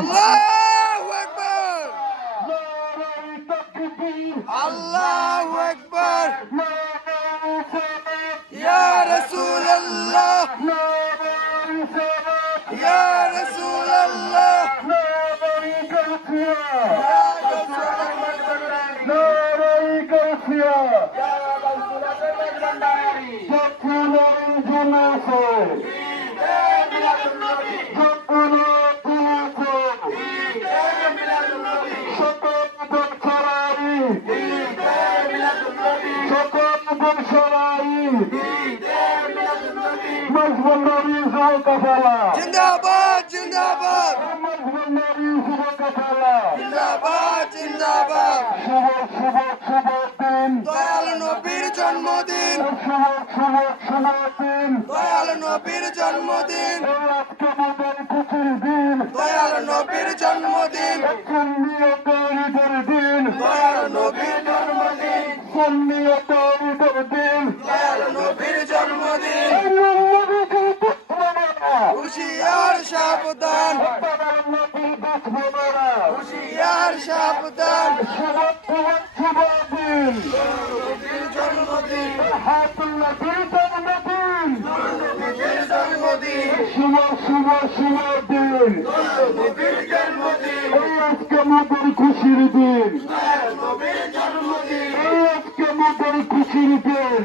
আল্লাহু আকবার, নারায়ে তাকবীর, আল্লাহু আকবার, নারায়ে রিসালাত, ইয়া রাসূলুল্লাহ, নারায়ে রিসালাত, ইয়া রাসূলুল্লাহ, নারায়ে গাউসিয়া, ইয়া গাউসুল নারায়ে গাউসিয়া, ইয়া গাউসুল ভান্ডারী, যখন অঞ্জন আছে, ঈদে মিলাদুন নবী, যখন অঞ্জন আছে, ঈদে মিলাদুন নবী, সকল বংশরাই, ঈদে মিলাদুন নবী, সকল বংশরাই, ঈদে মিলাদুন নবী, মজবুল্লারি যুবকাফেলা, জিন্দাবাদ জিন্দাবাদ, মজবুল্লারি যুবকাফেলা, জিন্দাবাদ জিন্দাবাদ, শুভ শুভ শুভ দিন, দয়াল নবীর জন্মদিন, শুভ শুভ শুভ দিন, দয়াল নবীর জন্মদিন, এই আজকে আমাদের খুশির দিন, দয়াল নবীর জন্মদিন, সুন্নিয়ত ঈদের দিন, দয়াল নবীর জন্মদিন, সুন্নিয়ত ঈদের দিন, দয়াল নবীর জন্মদিন, এই নবীকে দুশ্মনেরা, হুশিয়ার সাবধান, তারা নবীর দুশ্মনেরা, হুশিয়ার সাবধান, শুভ শুভ শুভ দিন, নবীর জন্মদিন, হাতুল্লাহ জন্মদিন, নবীর জন্মদিন, শুভ শুভ শুভ দিন, নবীর জন্মদিন, এই আজকে আমাদের খুশির দিন, নবীর জন্মদিন। এই আজকে আমাদের খুশির দিন।